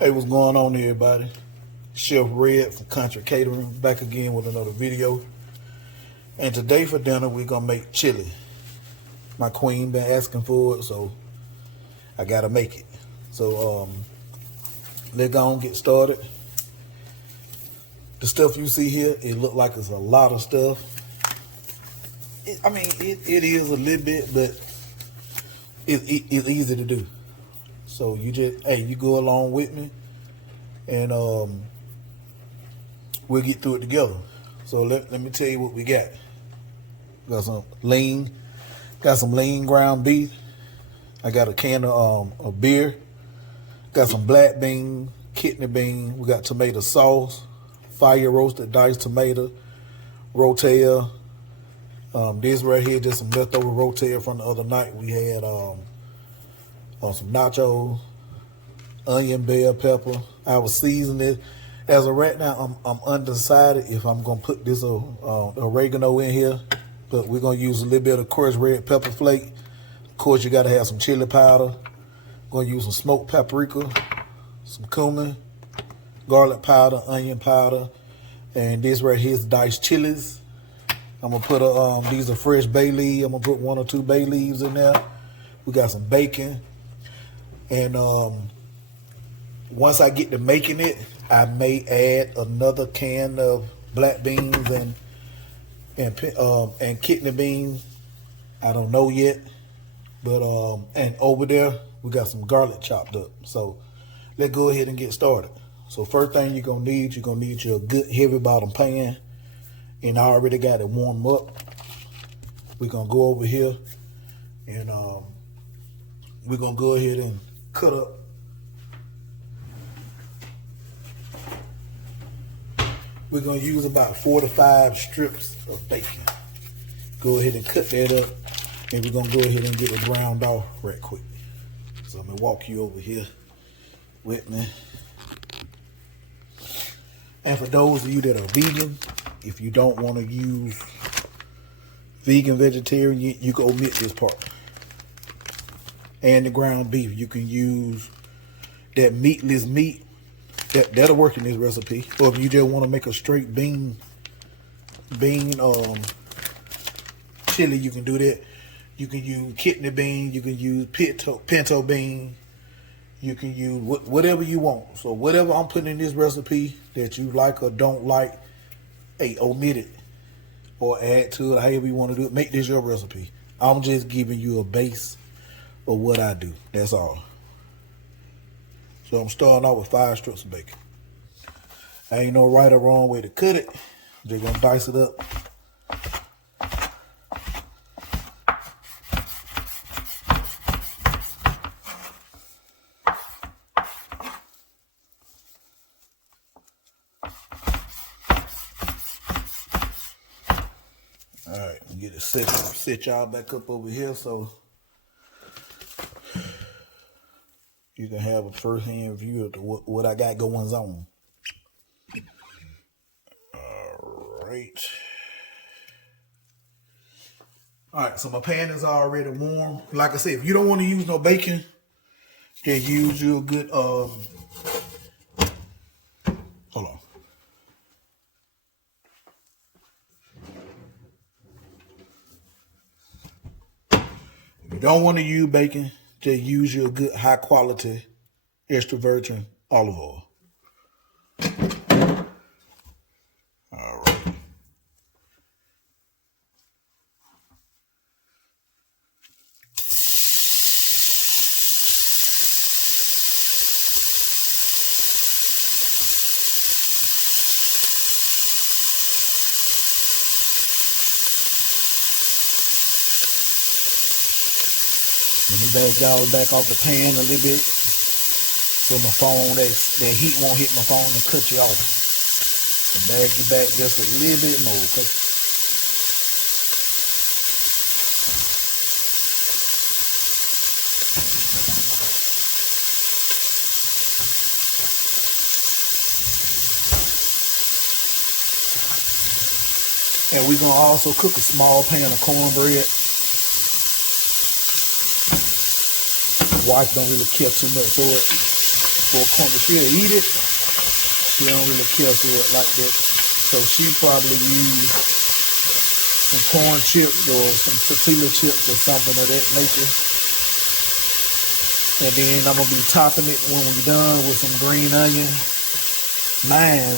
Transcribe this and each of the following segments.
Hey, what's going on, everybody? Chef Red from Country Catering back again with another video. And today for dinner we're gonna make chili. My queen been asking for it, so I gotta make it. So let's go and get started. The stuff you see here, it look like it's a lot of stuff. It is a little bit, but it's easy to do. So you just, you go along with me, and we'll get through it together. So let me tell you what we got. Got some lean ground beef. I got a can of beer. Got some black bean, kidney bean. We got tomato sauce, fire roasted diced tomato, rotel. This right here, just some leftover rotel from the other night. We had some nachos, onion, bell pepper. I was seasoning it. As of right now, I'm undecided if I'm gonna put this oregano in here, but we're gonna use a little bit of crushed red pepper flake. Of course, you gotta have some chili powder. Gonna use some smoked paprika, some cumin, garlic powder, onion powder, and this right here is diced chilies. I'm gonna put these are fresh bay leaves. I'm gonna put 1 or 2 bay leaves in there. We got some bacon. And once I get to making it, I may add another can of black beans and kidney beans. I don't know yet, but and over there we got some garlic chopped up. So let's go ahead and get started. So first thing you're gonna need your good heavy bottom pan, and I already got it warmed up. We're gonna go over here and we're gonna go ahead and cut up. We're gonna use about 45 strips of bacon. Go ahead and cut that up, and we're gonna go ahead and get it browned off right quick. So I'm gonna walk you over here with me. And for those of you that are vegan, if you don't want to use vegan vegetarian, you can omit this part. And the ground beef, you can use that meatless meat. That'll work in this recipe. Or if you just want to make a straight bean chili, you can do that. You can use kidney bean, you can use pinto bean, you can use whatever you want. So whatever I'm putting in this recipe that you like or don't like, hey, omit it or add to it, however you want to do it. Make this your recipe. I'm just giving you a base of what I do. That's all. So I'm starting out with 5 strips of bacon. Ain't no right or wrong way to cut it. I'm just gonna dice it up. All right, get it set y'all back up over here so you can have a first-hand view of what I got going on. All right, so my pan is already warm. Like I said, if you don't want to use no bacon, just use your good, hold on. If you don't want to use bacon, just use your good high quality extra virgin olive oil. All right. Let me back off the pan a little bit so my phone, that heat won't hit my phone and cut you off. So back you back just a little bit more, okay? And we're gonna also cook a small pan of cornbread. Wife don't really care too much for it. For Cornbread, she'll eat it. She don't really care for it like that. So she probably use some corn chips or some tortilla chips or something of that nature. And then I'm gonna be topping it when we're done with some green onion. Mine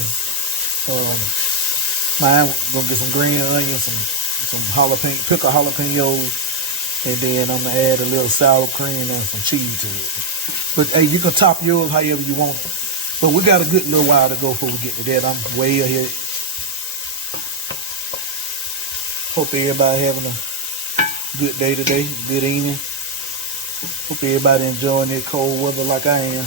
gonna get some green onion, some jalapeno, pickle jalapenos, and then I'm gonna add a little sour cream and some cheese to it. But hey, you can top yours however you want it. But we got a good little while to go before we get to that. I'm way ahead. Hope everybody having a good day today, good evening. Hope everybody enjoying that cold weather like I am.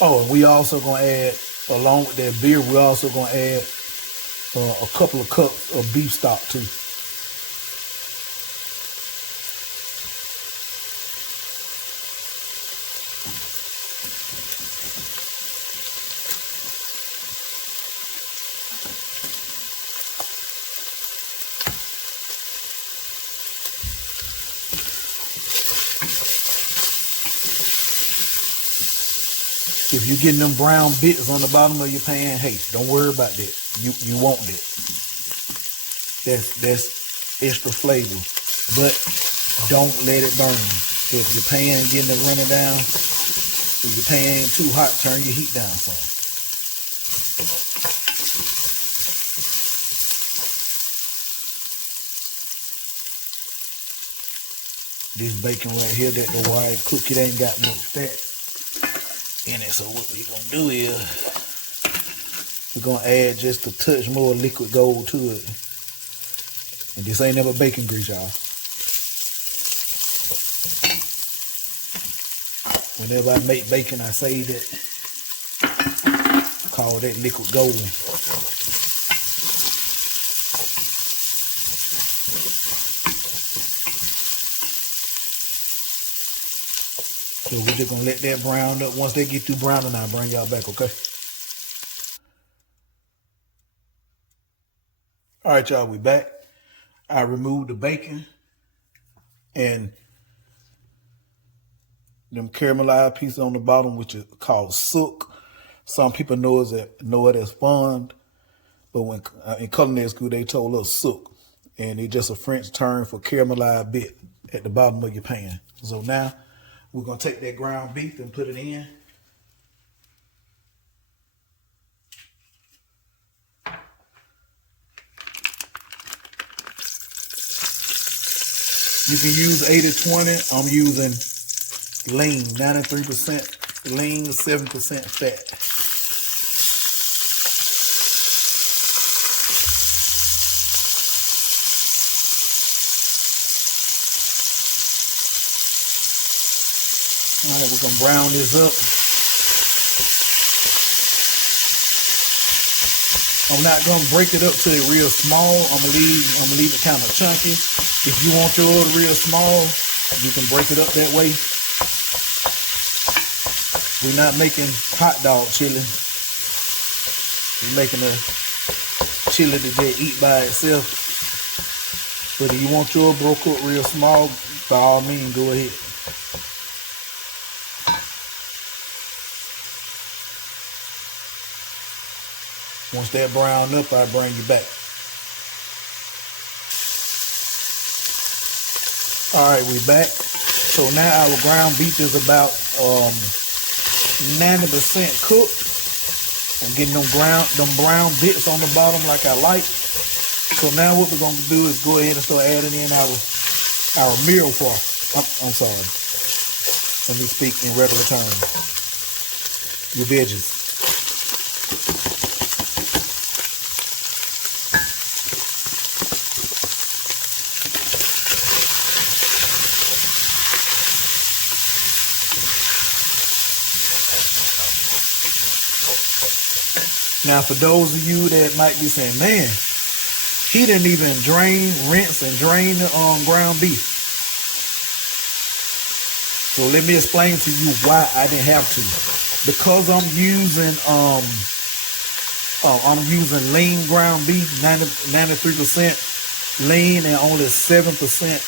Oh, and we also gonna add, along with that beer, we also gonna add a couple of cups of beef stock too. If you're getting them brown bits on the bottom of your pan, hey, don't worry about that. You want that. That's extra flavor. But don't let it burn. If your pan getting it running down, if your pan ain't too hot, turn your heat down some. This bacon right here that the wire cook, it ain't got much fat in it. So what we're gonna do is we're gonna add just a touch more liquid gold to it. And this ain't never bacon grease, y'all. Whenever I make bacon, I say that, call that liquid gold. So we're just gonna let that brown up. Once they get through browning, I'll bring y'all back, okay? All right, y'all, we back. I removed the bacon and them caramelized pieces on the bottom, which is called sook. Some people know it as fond, but when in culinary school they told us sook, and it's just a French term for caramelized bit at the bottom of your pan. So now we're gonna take that ground beef and put it in. You can use 80-20. I'm using lean, 93% lean, 7% fat. All right, we're gonna brown this up. I'm not gonna break it up to it real small. I'm gonna leave it kind of chunky. If you want yours real small, you can break it up that way. We're not making hot dog chili. We're making a chili to just eat by itself. But if you want yours broke up real small, by all means, go ahead. Once that brown up, I bring you back. All right, we back. So now our ground beef is about 90% cooked. I'm getting them brown bits on the bottom like I like. So now what we're gonna do is go ahead and start adding in our meal part. I'm sorry. Let me speak in regular terms. Your veggies. Now, for those of you that might be saying, man, He didn't even rinse and drain the ground beef. So let me explain to you why I didn't have to. Because I'm using lean ground beef, 93% lean and only 7%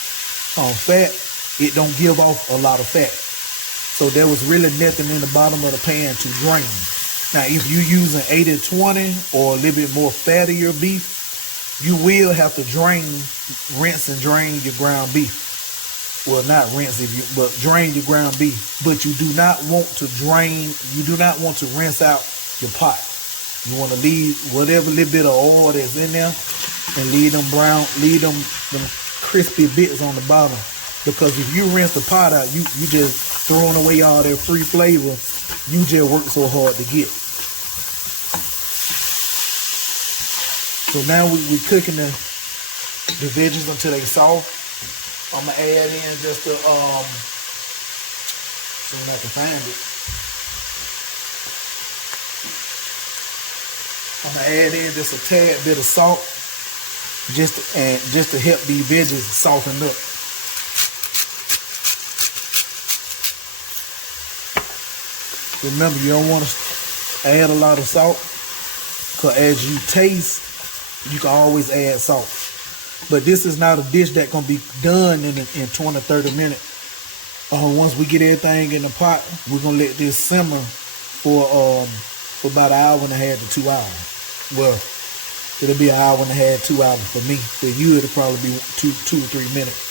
fat. It don't give off a lot of fat. So there was really nothing in the bottom of the pan to drain. Now, if you're using 80-20 or a little bit more fattier beef, you will have to rinse and drain your ground beef. Well, not rinse but drain your ground beef. But you do not want to rinse out your pot. You want to leave whatever little bit of oil that's in there and leave them crispy bits on the bottom. Because if you rinse the pot out, you just throwing away all that free flavor you just worked so hard to get. So now we cooking the veggies until they soft. I'm gonna add in just soon I can find it. I'm gonna add in just a tad bit of salt, just to help these veggies soften up. Remember, you don't want to add a lot of salt, because as you taste, you can always add salt. But this is not a dish that's going to be done in 20-30 minutes. Once we get everything in the pot, we're going to let this simmer for about an hour and a half to 2 hours. Well, it'll be an hour and a half, 2 hours for me. For you, it'll probably be 2 or 3 minutes.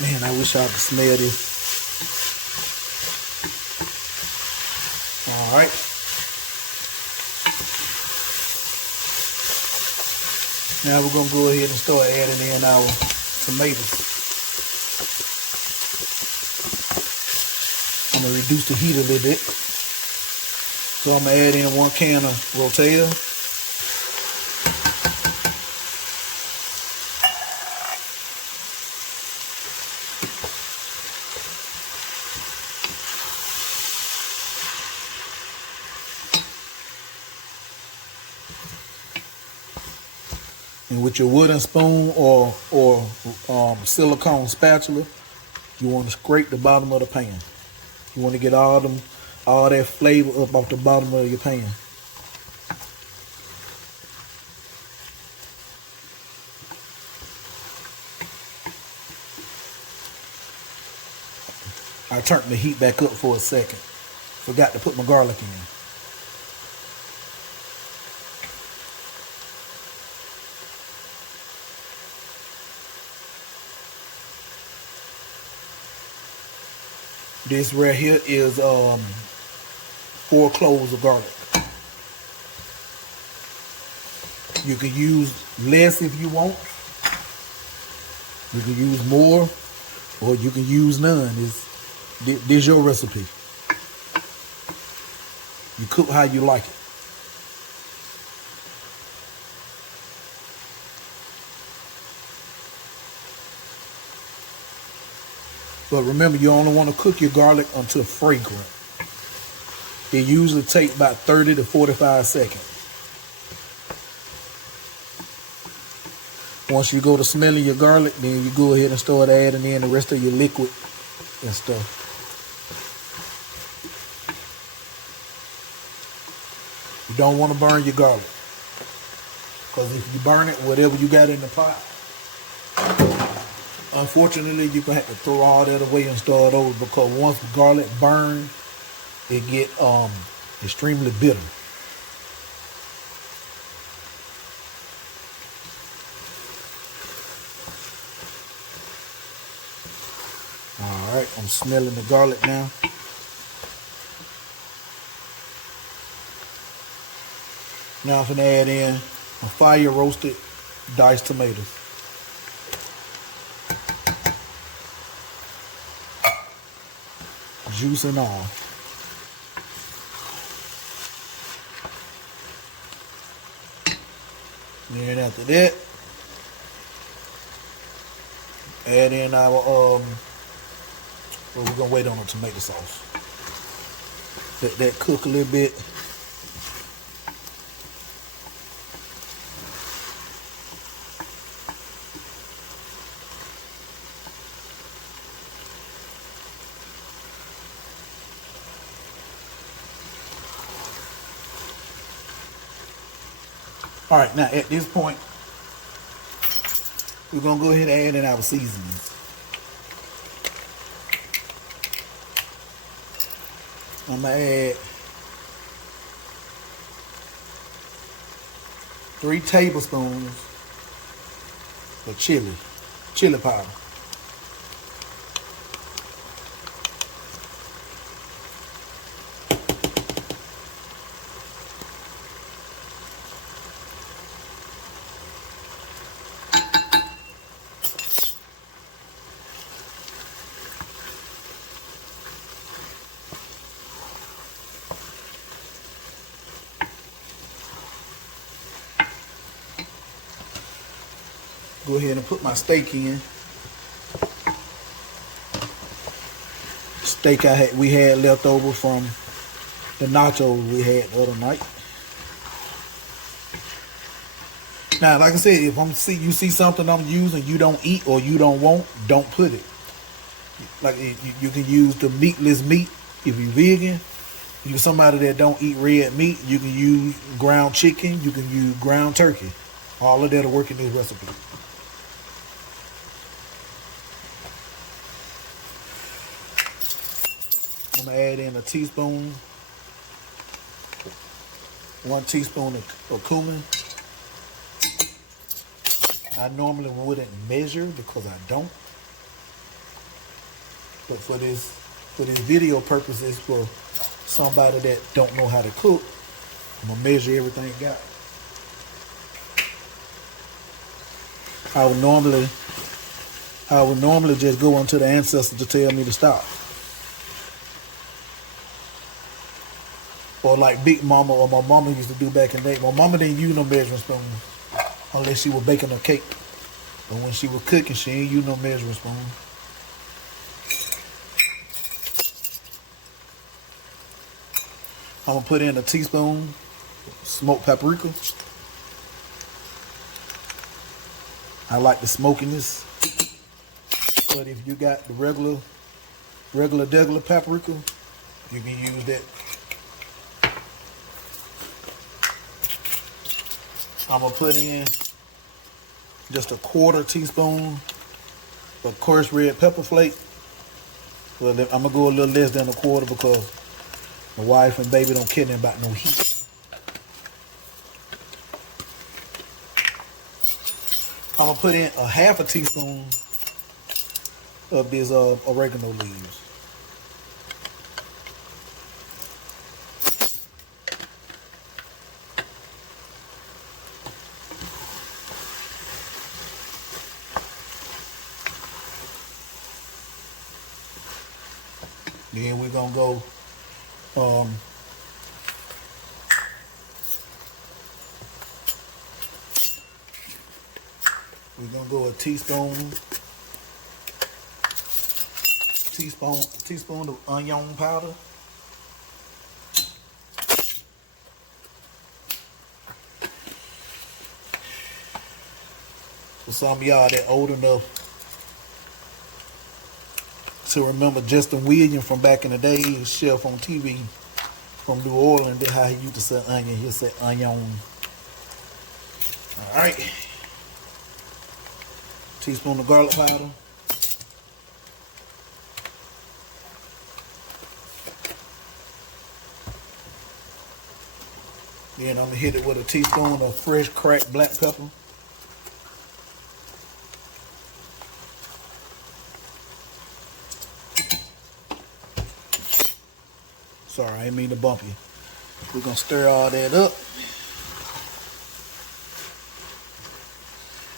Man, I wish I could smell this. All right. Now we're going to go ahead and start adding in our tomatoes. I'm going to reduce the heat a little bit. So I'm going to add in 1 can of rotel. And with your wooden spoon or silicone spatula, you want to scrape the bottom of the pan. You want to get all that flavor up off the bottom of your pan. I turned the heat back up for a second. Forgot to put my garlic in. This right here is 4 cloves of garlic. You can use less if you want. You can use more, or you can use none. This is your recipe. You cook how you like it. But remember, you only want to cook your garlic until fragrant. It usually takes about 30 to 45 seconds. Once you go to smelling your garlic, then you go ahead and start adding in the rest of your liquid and stuff. You don't want to burn your garlic, because if you burn it, whatever you got in the pot, unfortunately, you're going to have to throw all that away and start over, because once the garlic burns, it get extremely bitter. All right, I'm smelling the garlic now. Now I'm going to add in a fire roasted diced tomatoes. Juice and all. Then after that, add in our But we're gonna wait on the tomato sauce. Let that cook a little bit. All right, now at this point, we're gonna go ahead and add in our seasonings. I'm gonna add 3 tablespoons of chili powder. Go ahead and put my steak in. Steak we had left over from the nachos we had the other night. Now, like I said, if you see something I'm using you don't eat or you don't want, don't put it. Like you can use the meatless meat if you're vegan. If you're somebody that don't eat red meat, you can use ground chicken. You can use ground turkey. All of that will work in this recipe. I'm gonna add in 1 teaspoon of cumin. I normally wouldn't measure because I don't. But for this video purposes, for somebody that don't know how to cook, I'm gonna measure everything I got. I would normally just go onto the ancestors to tell me to stop. Or like Big Mama or my mama used to do back in the day. My mama didn't use no measuring spoon unless she was baking a cake. But when she was cooking, she ain't use no measuring spoon. I'm gonna put in 1 teaspoon smoked paprika. I like the smokiness. But if you got the regular paprika, you can use that. I'm gonna put in just 1/4 teaspoon of coarse red pepper flake. Well, I'm gonna go a little less than 1/4 because my wife and baby don't care about no heat. I'm gonna put in 1/2 teaspoon of these oregano leaves. Then we're gonna go a teaspoon of onion powder. For some of y'all that old enough to remember Justin Williams from back in the day, he was chef on TV from New Orleans. That's how he used to say onion. He'll say onion. All right. Teaspoon of garlic powder. Then I'm gonna hit it with 1 teaspoon of fresh cracked black pepper. Sorry, I didn't mean to bump you. We're gonna stir all that up.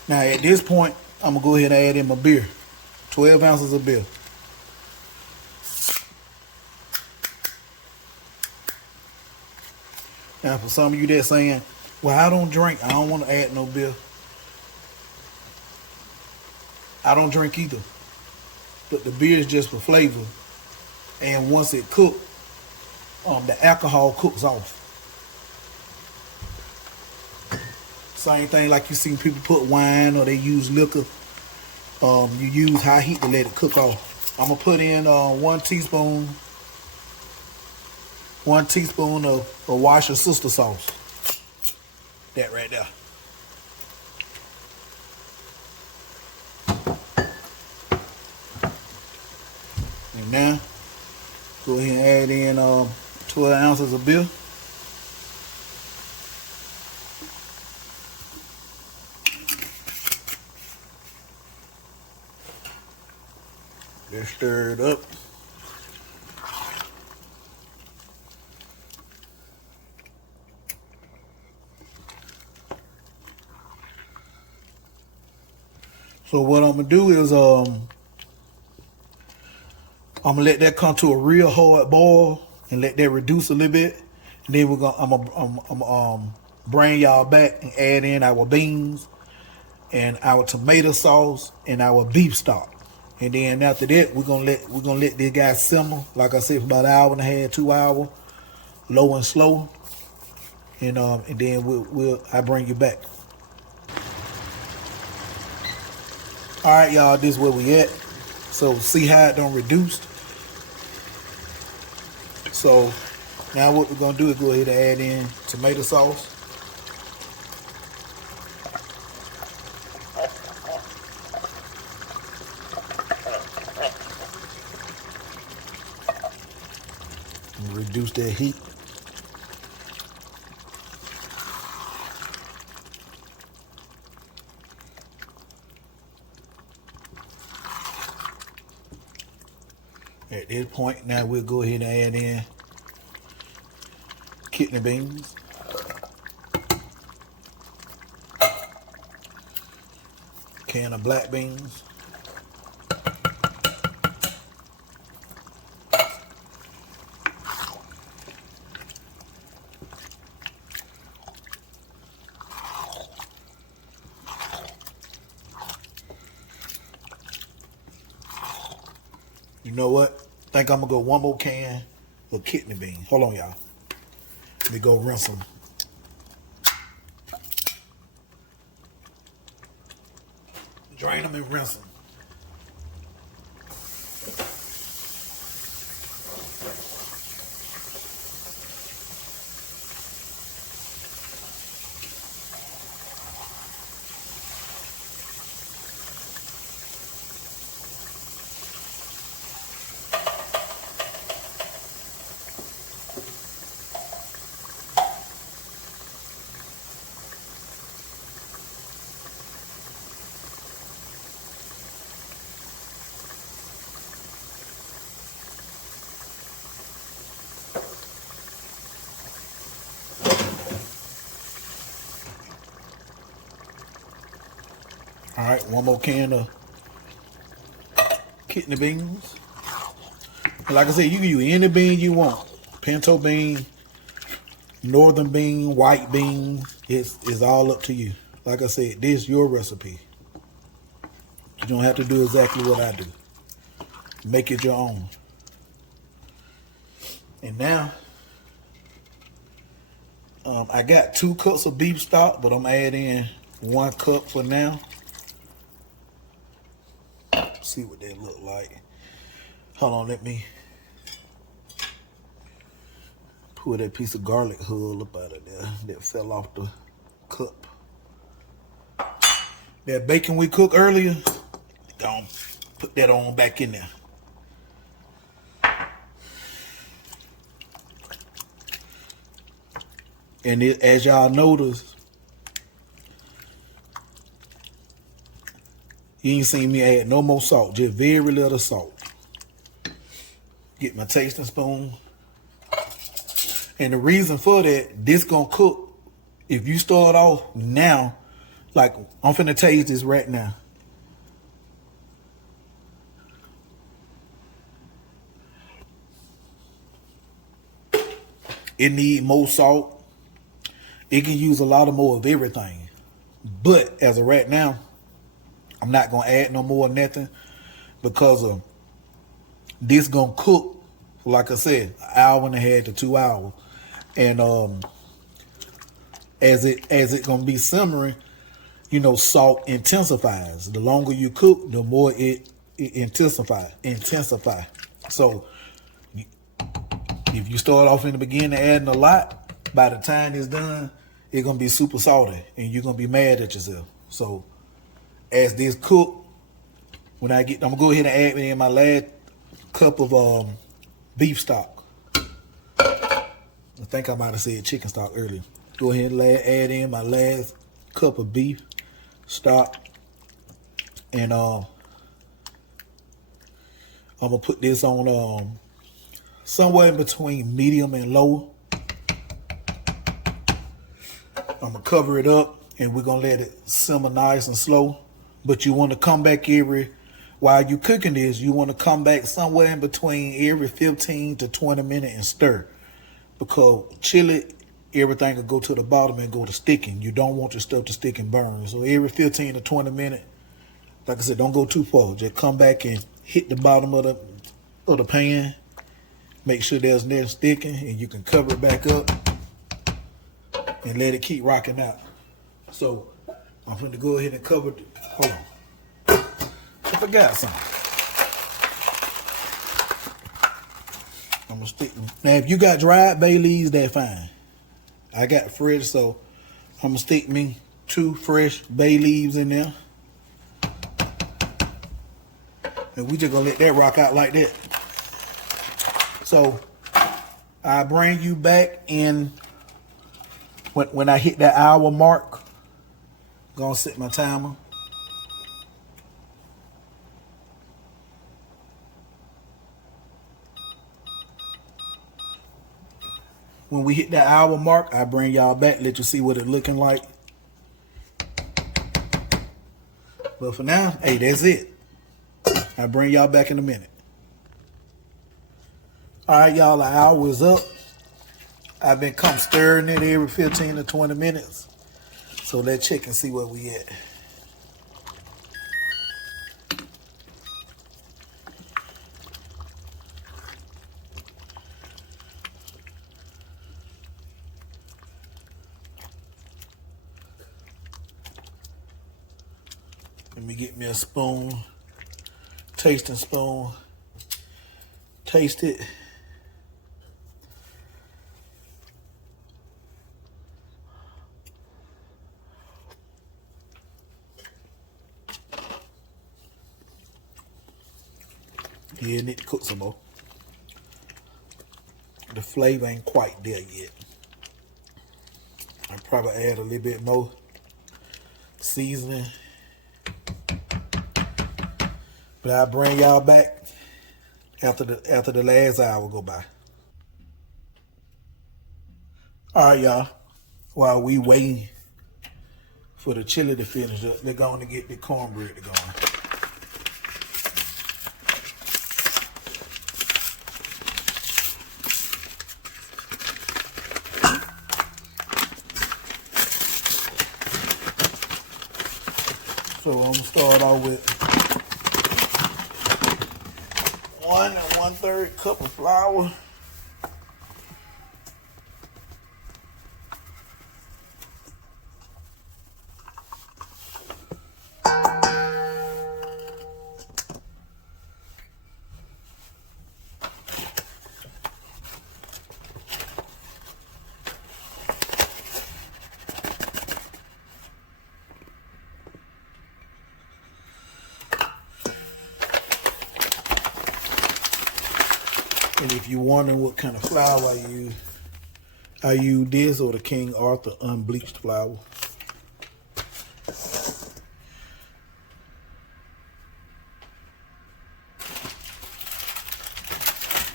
Now at this point, I'm gonna go ahead and add in my beer. 12 ounces of beer. Now for some of you that's saying, well, I don't drink, I don't want to add no beer. I don't drink either. But the beer is just for flavor. And once it cooks, the alcohol cooks off. Same thing like you see people put wine or they use liquor. You use high heat to let it cook off. I'm gonna put in 1 teaspoon of wash your sister sauce. That right there. And now, go ahead and add in 12 ounces of beer. Let's stir it up. So what I'm gonna do is I'm gonna let that come to a real hard boil and let that reduce a little bit. And then I'm gonna bring y'all back and add in our beans and our tomato sauce and our beef stock. And then after that, we're gonna let this guy simmer, like I said, for about an hour and a half, 2 hours, low and slow. And then I bring you back. All right, y'all, this is where we at. So see how it done reduced. So now what we're gonna do is go ahead and add in tomato sauce. And reduce that heat. At this point, now we'll go ahead and add in kidney beans, can of black beans, you know what? I think I'm gonna go one more can of kidney beans. Hold on, y'all. Let me go rinse them. Drain them and rinse them. All right, one more can of kidney beans. And like I said, you can use any bean you want. Pinto bean, northern bean, white bean. It's all up to you. Like I said, this is your recipe. You don't have to do exactly what I do. Make it your own. And now, I got 2 cups of beef stock, but I'm adding in 1 cup for now. See what they look like. Hold on, let me pull that piece of garlic hull up out of there that fell off the cup. That bacon we cooked earlier, gonna put that on back in there. And as y'all notice, you ain't seen me add no more salt, just very little salt. Get my tasting spoon. And the reason for that, this gonna cook. If you start off now, like I'm finna taste this right now. It need more salt. It can use a lot of more of everything. But as of right now, I'm not gonna add no more nothing because this gonna cook like I said, an hour and a half to 2 hours. And as it gonna be simmering, you know, salt intensifies. The longer you cook, the more it intensify. So if you start off in the beginning adding a lot, by the time it's done, it's gonna be super salty and you're gonna be mad at yourself. So as this cook, I'm gonna go ahead and add in my last cup of beef stock. I think I might have said chicken stock earlier. Go ahead and add in my last cup of beef stock, and I'm gonna put this on somewhere in between medium and low. I'm gonna cover it up, and we're gonna let it simmer nice and slow. But you want to come back while you cooking this, you want to come back somewhere in between every 15 to 20 minutes and stir. Because chili, everything will go to the bottom and go to sticking. You don't want your stuff to stick and burn. So every 15 to 20 minutes, like I said, don't go too far. Just come back and hit the bottom of the pan. Make sure there's nothing sticking, and you can cover it back up and let it keep rocking out. So I'm going to go ahead and cover it. Hold on. I forgot something. I'm gonna stick. Now, if you got dried bay leaves, that's fine. I got fresh, so I'm gonna stick me 2 fresh bay leaves in there, and we just gonna let that rock out like that. So I bring you back in when I hit that hour mark. Gonna set my timer. When we hit that hour mark, I bring y'all back, let you see what it looking like. But for now, hey, that's it. I bring y'all back in a minute. All right, y'all, the hour is up. I've been stirring it every 15 to 20 minutes. So let's check and see where we at. Let me get me a spoon, tasting spoon, taste it. Yeah, need to cook some more. The flavor ain't quite there yet. I'll probably add a little bit more seasoning. But I'll bring y'all back after the last hour go by. All right, y'all. While we waiting for the chili to finish up, they're going to get the cornbread to go on. So I'm gonna start off with 1 1/3 cup of flour. And if you're wondering what kind of flour I use this or the King Arthur unbleached flour.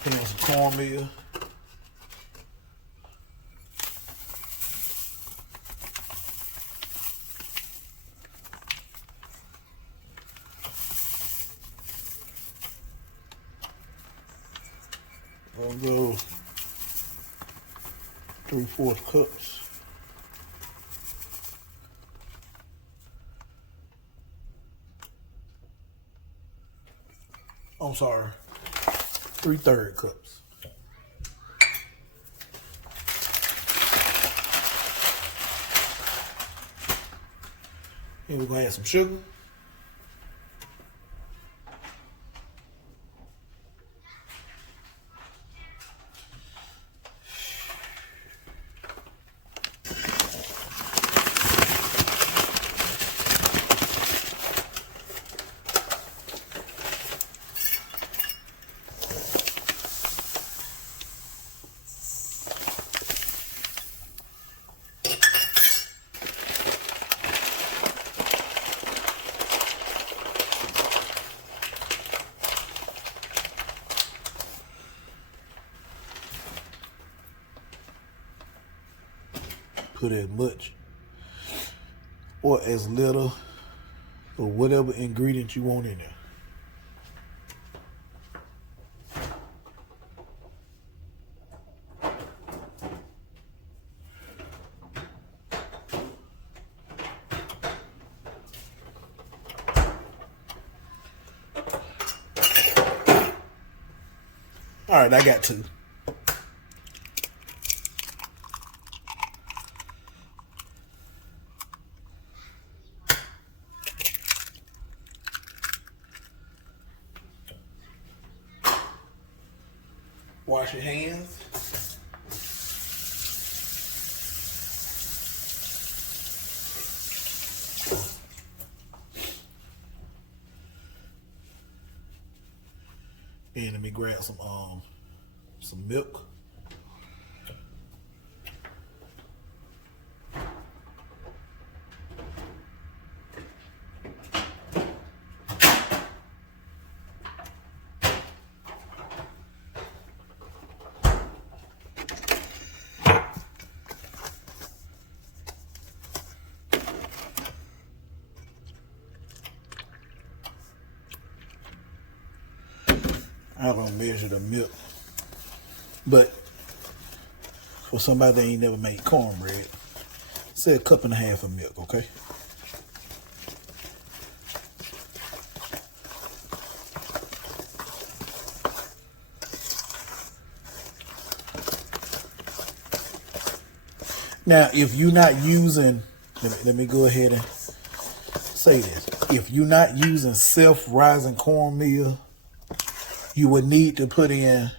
Put in some cornmeal. I'll go 3/4 cups. I'm sorry, 3/3 cups. Then we're gonna add some sugar. Put as much or as little or whatever ingredient you want in there. All right, I got two. Wash your hands. And let me grab some milk. I'm gonna measure the milk, but for somebody that ain't never made cornbread, say 1.5 cups of milk, okay? Now, if you're not using, let me go ahead and say this. If you're not using self-rising cornmeal, you would need to put in,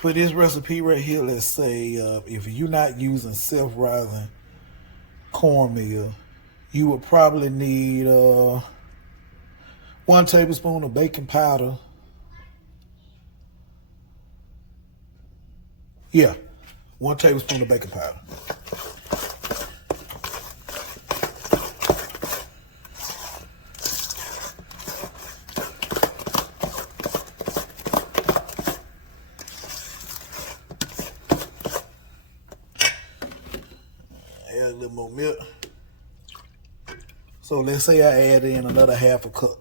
for this recipe right here, let's say, if you're not using self-rising cornmeal, you would probably need 1 tablespoon of baking powder. Yeah, 1 tablespoon of baking powder. Add a little more milk. So let's say I add in another 1/2 cup.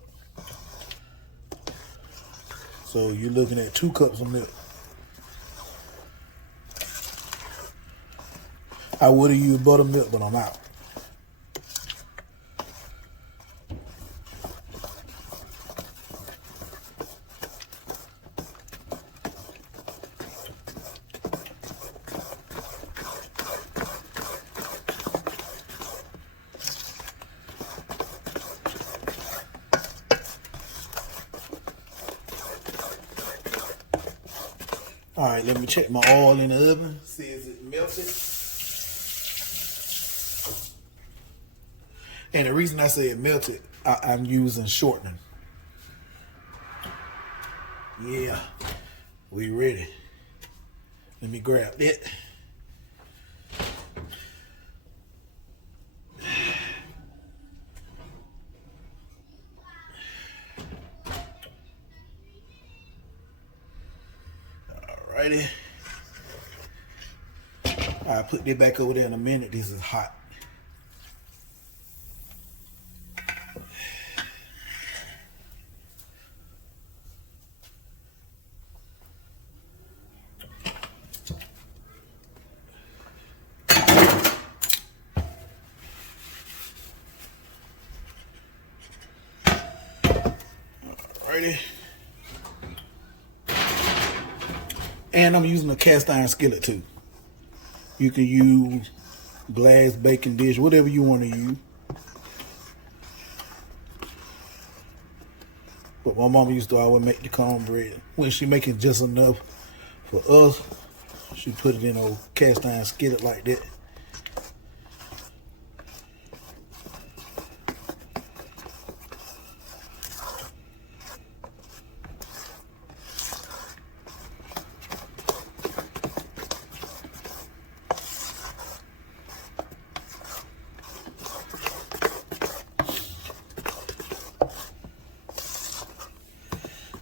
So you're looking at 2 cups of milk. I would have used buttermilk, but I'm out. All right, let me check my oil in the oven. See, is it melted? And the reason I say it melted, I'm using shortening. Yeah, we ready. Let me grab that. Alrighty. I'll put that back over there in a minute. This is hot. Alrighty. And I'm using a cast iron skillet too. You can use glass baking dish, whatever you want to use. But my mama used to always make the cornbread. When she make it just enough for us, she put it in a cast iron skillet like that.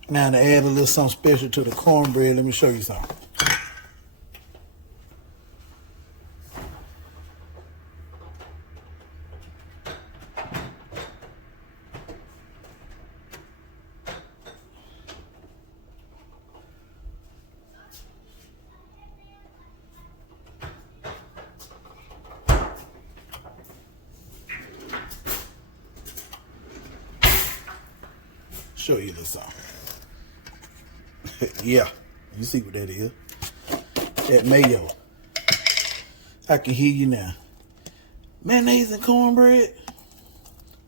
Now to add a little something special to the cornbread, let me show you something. Show you a little something. Yeah, you see what that is. That mayo. I can hear you now. Mayonnaise and cornbread.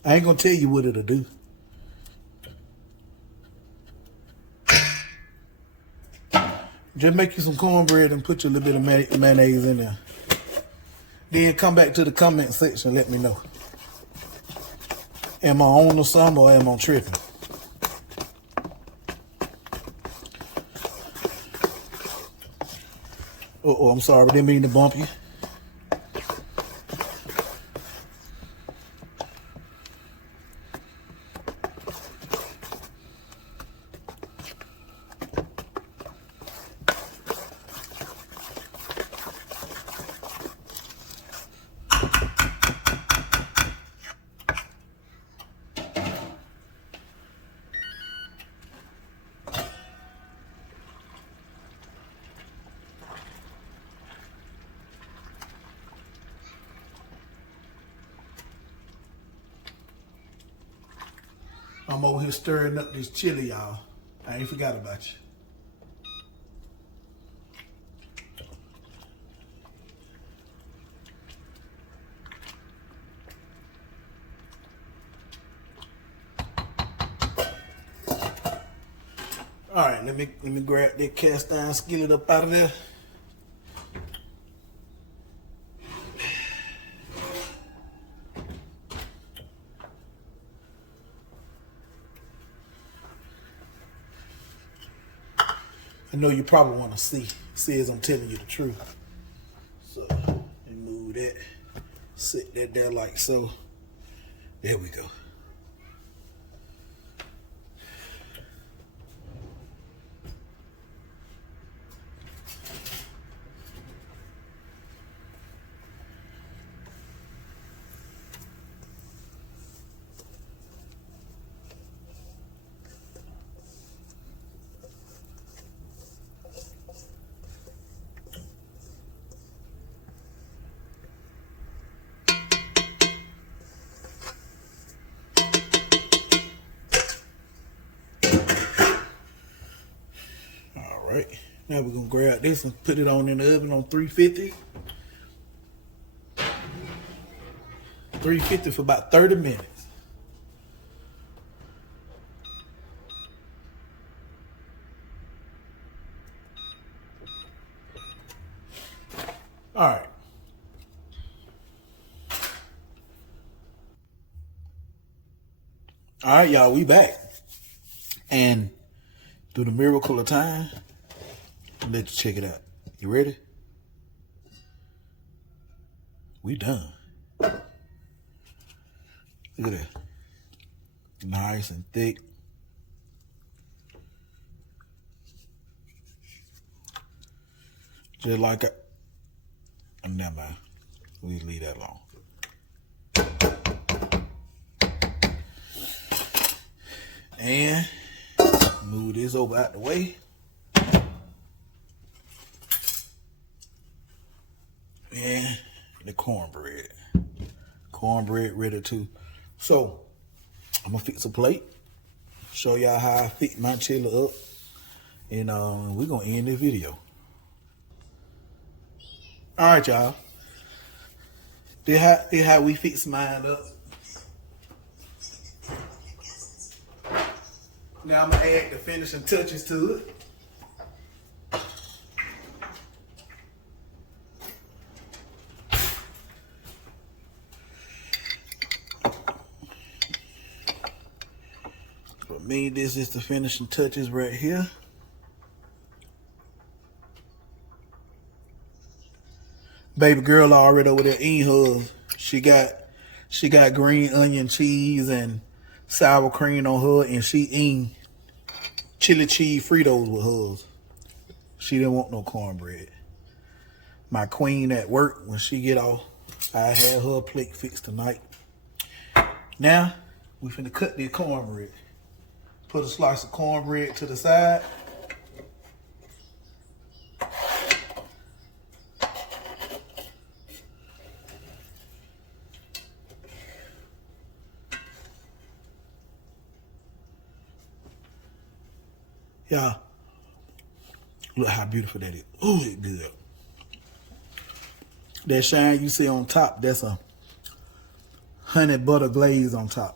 I ain't gonna tell you what it'll do. Just make you some cornbread and put you a little bit of mayonnaise in there. Then come back to the comment section and let me know. Am I on or something, or am I tripping? Oh, I'm sorry, I didn't mean to bump you. I'm over here stirring up this chili, y'all. I ain't forgot about you. All right, let me grab that cast iron skillet up out of there. I know you probably want to see as I'm telling you the truth. So, move that, sit that there like so. There we go. Right, now we're gonna grab this and put it on in the oven on 350. 350 for about 30 minutes. All right. All right, y'all, we back. And through the miracle of time, let you check it out. You ready? We done. Look at that. Nice and thick. Just like a... Never mind. We leave that alone. And move this over out the way. And the cornbread. Cornbread ready too. So, I'm gonna fix a plate. Show y'all how I fix my chili up. And we're gonna end this video. All right, y'all. This how we fix mine up. Now I'm gonna add the finishing touches to it. For me, this is the finishing touches right here. Baby girl already over there eating hers. She got green onion cheese and sour cream on her, and she eating chili cheese Fritos with hers. She didn't want no cornbread. My queen at work, when she get off, I had her plate fixed tonight. Now, we finna cut the cornbread. Put a slice of cornbread to the side. Y'all, look how beautiful that is. Ooh, it's good. That shine you see on top, that's a honey butter glaze on top.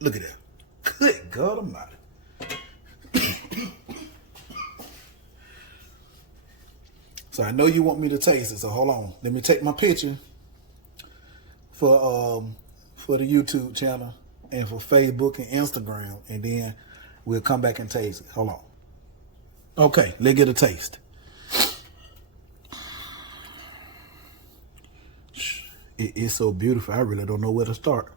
Look at that. Good God Almighty. So I know you want me to taste it, so hold on. Let me take my picture for the YouTube channel and for Facebook and Instagram, and then we'll come back and taste it. Hold on. Okay, let's get a taste. It is so beautiful. I really don't know where to start.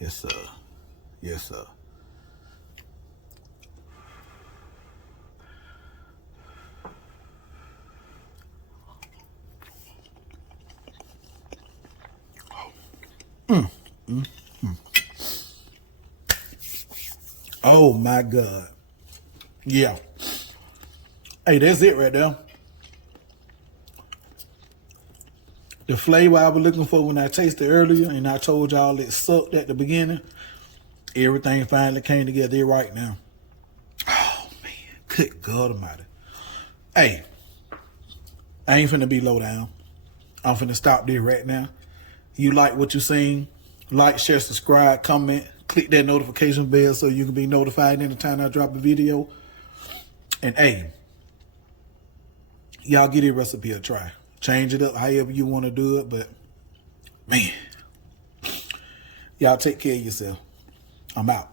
Yes, sir. Yes, sir. Oh my God. Yeah. Hey, that's it right there. The flavor I was looking for when I tasted earlier, and I told y'all it sucked at the beginning, everything finally came together right now. Oh man, good God Almighty. Hey, I ain't finna be low down. I'm finna stop there right now. You like what you seen? Like, share, subscribe, comment, click that notification bell so you can be notified anytime I drop a video. And hey, y'all give this recipe a try. Change it up however you want to do it, but man, y'all take care of yourself. I'm out.